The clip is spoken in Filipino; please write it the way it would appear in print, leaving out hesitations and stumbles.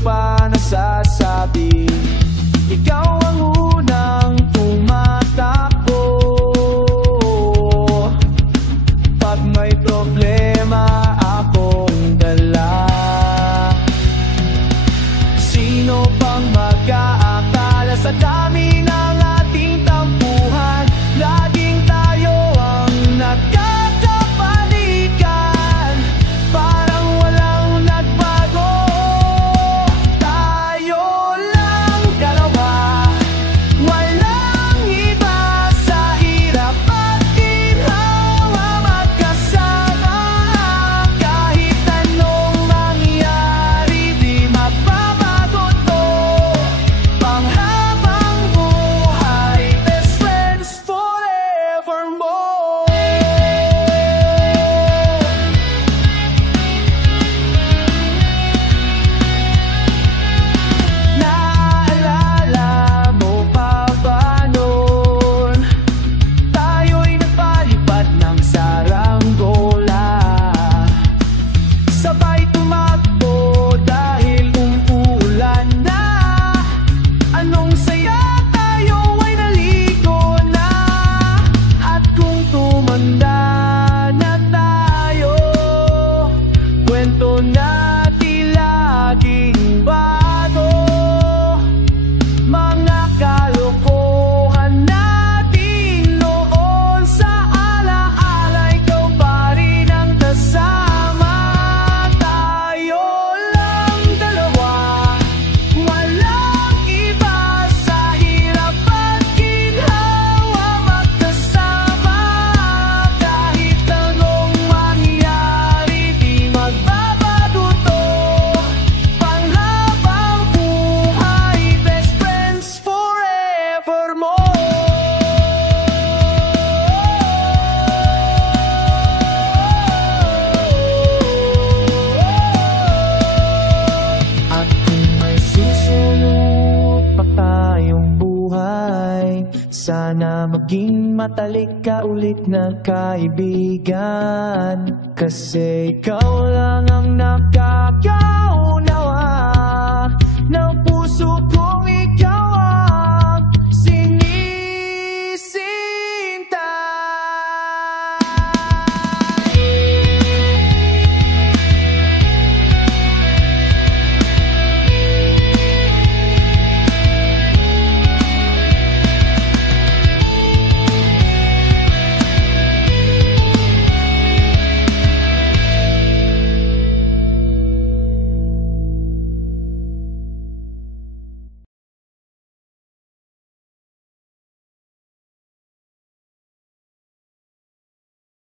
pa nasasabi. Ikaw ang unang tumatakbo pag may problema akong dala. Sino pang mag-aakala sa dami ng ating tampuhan? Laging tayo ang nagkakabalikan, parang walang nagbago. Tayo lang dalawa, walang iba, sa hirap at ginhawa magkasama. Kahit anong mangyari, di magbabago to. Panghabang buhay, best friends forevermore. Naalala mo pa ba noon? Tayo'y nagpalipat ng saranggola, sabay tumakbo dahil umuulan na. Anong saya, tayo ay naligo na. At kung tumanda na tayo, kwento natin laging bago. Mga kalokohan natin noon, sa alaala ikaw pa rin ang kasama. Tayo lang dalawa, walang iba, sa hirap at ginhawa magkasama. Kahit anong mangyari, di magbabago to. Panghabang buhay, best friends forevermore. At kung may susunod pa tayong buhay, sana maging matalik ka ulit na kaibigan. Kasi ikaw lang ang nakakawala